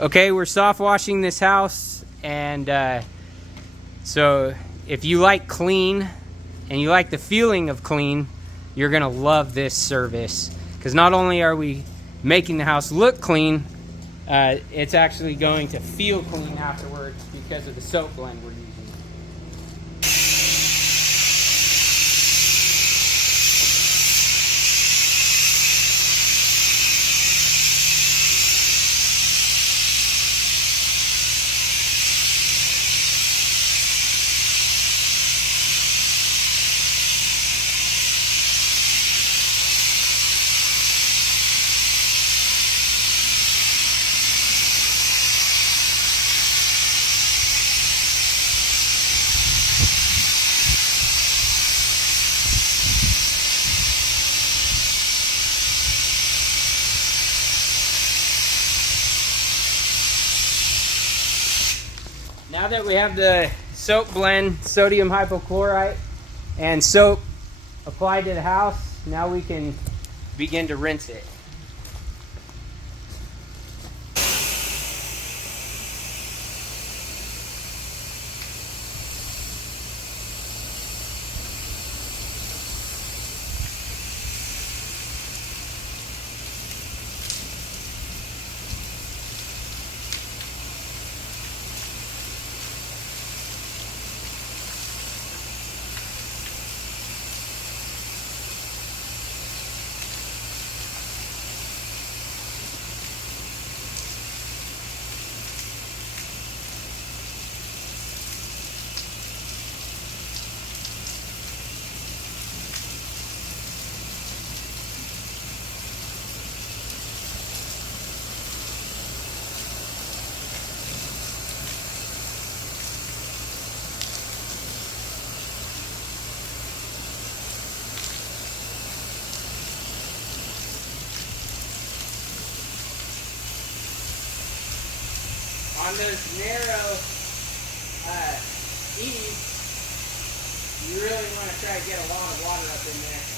Okay, we're soft washing this house, and so if you like clean and you like the feeling of clean, you're gonna love this service, because not only are we making the house look clean, it's actually going to feel clean afterwards because of the soap blend we're using. Now that we have the soap blend, sodium hypochlorite, and soap applied to the house, now we can begin to rinse it. On those narrow eaves, you really want to try to get a lot of water up in there.